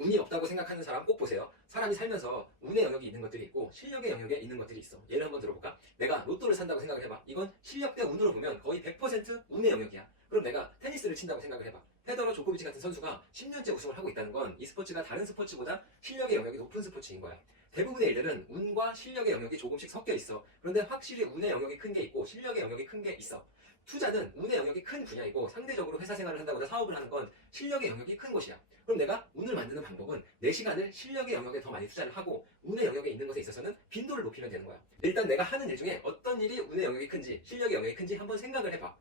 운이 없다고 생각하는 사람 꼭 보세요. 사람이 살면서 운의 영역이 있는 것들이 있고 실력의 영역에 있는 것들이 있어. 예를 한번 들어볼까? 내가 로또를 산다고 생각을 해봐. 이건 실력 대 운으로 보면 거의 100% 운의 영역이야. 그럼 내가 테니스를 친다고 생각을 해봐. 페더러, 조코비치 같은 선수가 10년째 우승을 하고 있다는 건 이 스포츠가 다른 스포츠보다 실력의 영역이 높은 스포츠인 거야. 대부분의 일들은 운과 실력의 영역이 조금씩 섞여 있어. 그런데 확실히 운의 영역이 큰 게 있고 실력의 영역이 큰 게 있어. 투자는 운의 영역이 큰 분야이고 상대적으로 회사 생활을 한다거나 사업을 하는 건 실력의 영역이 큰 것이야. 그럼 내가 운을 만드는 방법은 내 시간을 실력의 영역에 더 많이 투자를 하고 운의 영역에 있는 것에 있어서는 빈도를 높이면 되는 거야. 일단 내가 하는 일 중에 어떤 일이 운의 영역이 큰지 실력의 영역이 큰지 한번 생각을 해봐.